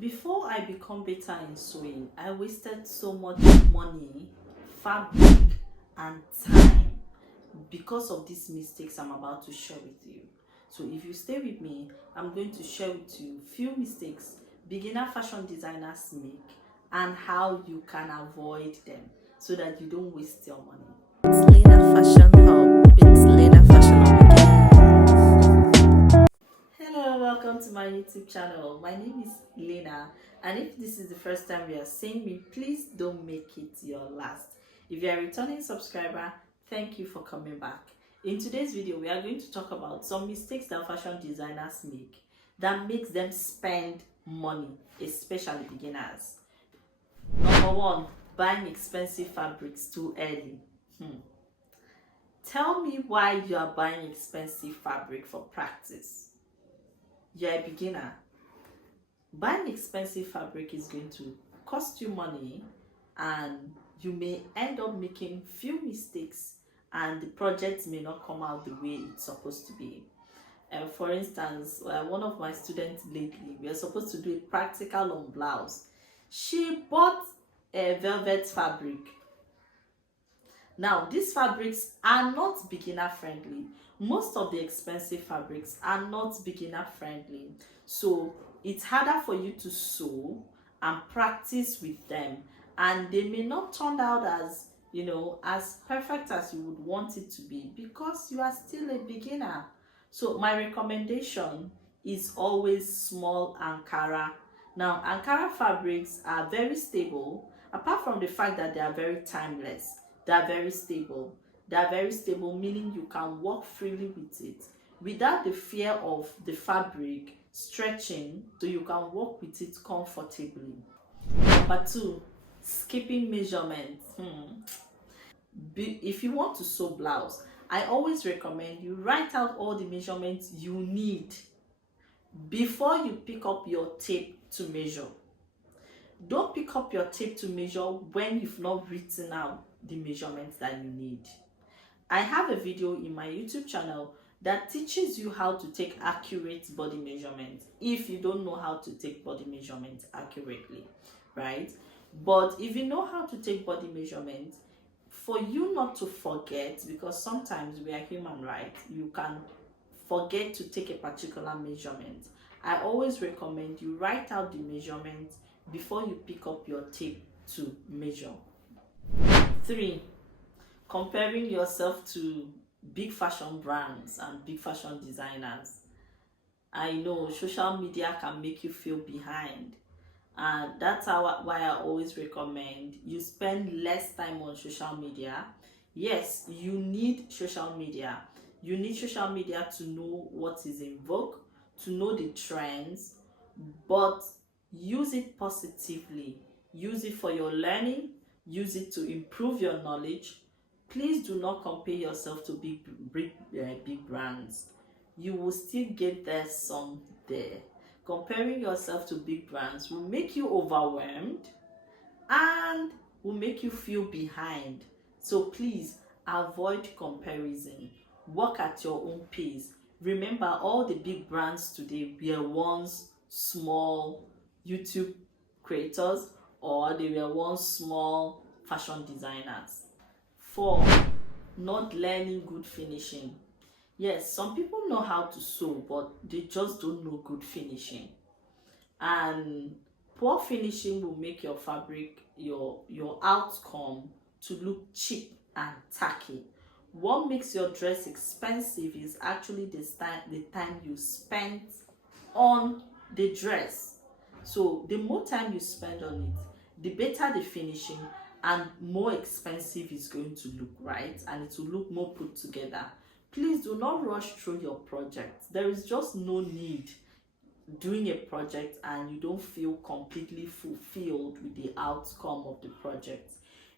Before I become better in sewing, I wasted so much money, fabric, and time because of these mistakes I'm about to share with you. So if you stay with me, I'm going to share with you few mistakes beginner fashion designers make and how you can avoid them so that you don't waste your money. It's Lena Fashion Hub. It's Lena Fashion Hub again. Hello, welcome to my YouTube channel. My name is Lena, and if this is the first time you are seeing me, please don't make it your last. If you are a returning subscriber, thank you for coming back. In today's video, we are going to talk about some mistakes that fashion designers make that makes them spend money, especially beginners. Number one, buying expensive fabrics too early. Tell me why you are buying expensive fabric for practice. You're a beginner. Buying expensive fabric is going to cost you money, and you may end up making few mistakes, and the project may not come out the way it's supposed to be. For instance, one of my students lately, we are supposed to do a practical on blouse. She bought a velvet fabric. Now, these fabrics are not beginner friendly. Most of the expensive fabrics are not beginner friendly. So it's harder for you to sew and practice with them. And they may not turn out as, as perfect as you would want it to be because you are still a beginner. So my recommendation is always small Ankara. Now, Ankara fabrics are very stable, apart from the fact that they are very timeless. They are very stable. They are very stable, meaning you can work freely with it without the fear of the fabric stretching, so you can work with it comfortably. Number two, skipping measurements. If you want to sew blouse, I always recommend you write out all the measurements you need before you pick up your tape to measure. Don't pick up your tape to measure when you've not written out the measurements that you need. I have a video in my YouTube channel that teaches you how to take accurate body measurements if you don't know how to take body measurements accurately, right? But if you know how to take body measurements, for you not to forget, because sometimes we are human, right? You can forget to take a particular measurement. I always recommend you write out the measurements before you pick up your tape to measure. 3, comparing yourself to big fashion brands and big fashion designers. I know social media can make you feel behind, and that's why I always recommend you spend less time on social media. Yes, you need social media. You need social media to know what is in vogue, to know the trends, but use it positively. Use it for your learning, use it to improve your knowledge. Please do not compare yourself to big brands. You will still get there someday. Comparing yourself to big brands will make you overwhelmed and will make you feel behind. So please avoid comparison. Work at your own pace. Remember, all the big brands today were once small YouTube creators, or they were once small fashion designers. 4, not learning good finishing. Yes, some people know how to sew, but they just don't know good finishing. And poor finishing will make your fabric, your outcome, to look cheap and tacky. What makes your dress expensive is actually the time you spent on the dress. So the more time you spend on it, the better the finishing and more expensive it's going to look, right? And it will look more put together. Please do not rush through your project. There is just no need doing a project and you don't feel completely fulfilled with the outcome of the project.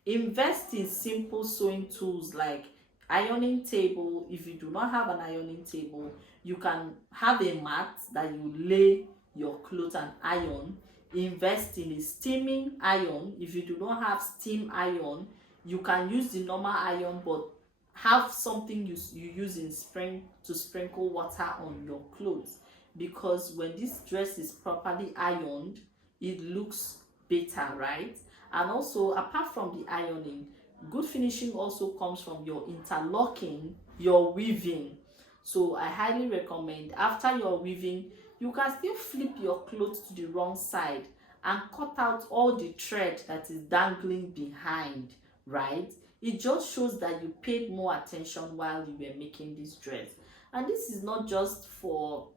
Invest in simple sewing tools like ironing table. If you do not have an ironing table, you can have a mat that you lay your clothes and iron. Invest in a steaming iron. If you do not have steam iron, you can use the normal iron, but have something you use in spring to sprinkle water on your clothes, because when this dress is properly ironed, it looks better, right? And also, apart from the ironing, good finishing also comes from your interlocking, your weaving. So I highly recommend, after your weaving, you can still flip your clothes to the wrong side and cut out all the thread that is dangling behind, right? It just shows that you paid more attention while you were making this dress. And this is not just for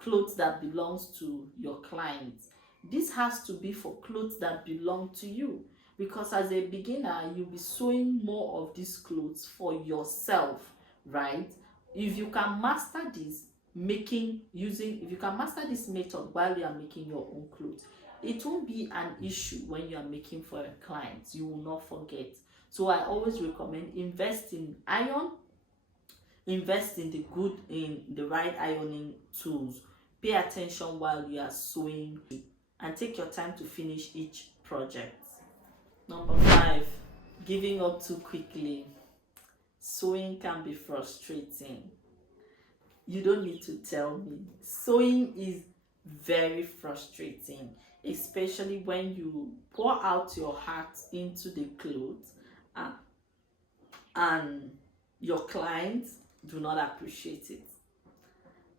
clothes that belongs to your clients. This has to be for clothes that belong to you, because as a beginner you'll be sewing more of these clothes for yourself, right? If you can master this if you can master this method while you are making your own clothes, it won't be an issue when you are making for a client. You will not forget. So I always recommend invest in iron, invest in the right ironing tools, pay attention while you are sewing, and take your time to finish each project. Number 5, giving up too quickly. Sewing can be frustrating. You don't need to tell me. Sewing is very frustrating, especially when you pour out your heart into the clothes and, and your clients do not appreciate it.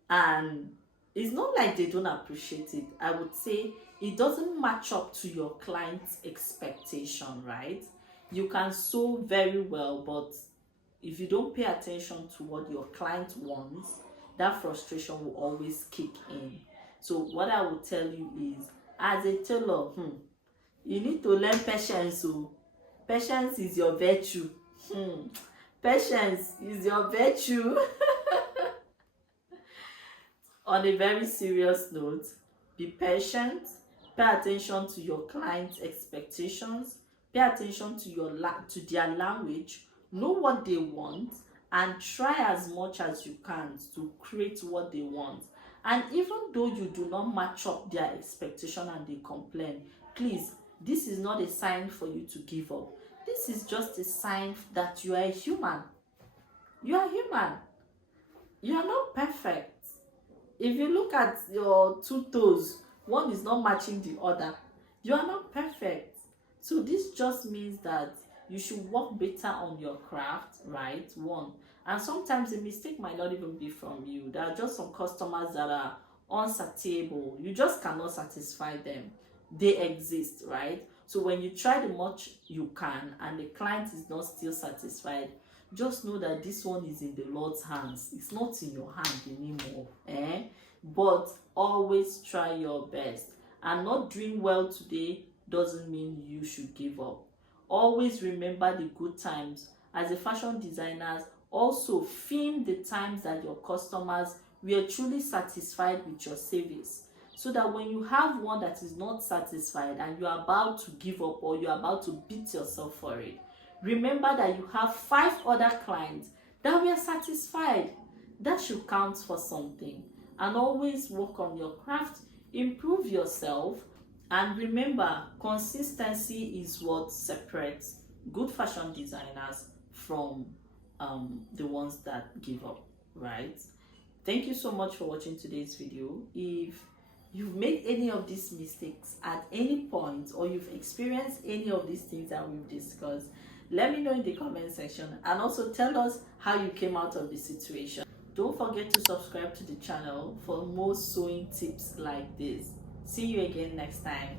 And it's not like they don't appreciate it. I would say it doesn't match up to your client's expectation, right? You can sew very well, but if you don't pay attention to what your client wants, that frustration will always kick in. So what I will tell you is, as a tailor, you need to learn patience. So patience is your virtue. Patience is your virtue. On a very serious note, be patient, pay attention to your client's expectations, pay attention to their language, know what they want, and try as much as you can to create what they want. And even though you do not match up their expectation and they complain, please, this is not a sign for you to give up. This is just a sign that you are a human. You are human. You are not perfect. If you look at your 2 toes, one is not matching the other. You are not perfect. So this just means that you should work better on your craft, right? One. And sometimes the mistake might not even be from you. There are just some customers that are unsatiable. You just cannot satisfy them. They exist, right? So when you try the much you can and the client is not still satisfied, just know that this one is in the Lord's hands. It's not in your hand anymore. But always try your best. And not doing well today doesn't mean you should give up. Always remember the good times. As a fashion designer, also film the times that your customers were truly satisfied with your service, so that when you have one that is not satisfied and you are about to give up or you are about to beat yourself for it, remember that you have 5 other clients that were satisfied. That should count for something. And always work on your craft, improve yourself, and remember, consistency is what separates good fashion designers from the ones that give up, right? Thank you so much for watching today's video. If you've made any of these mistakes at any point, or you've experienced any of these things that we've discussed, let me know in the comment section, and also tell us how you came out of the situation. Don't forget to subscribe to the channel for more sewing tips like this. See you again next time.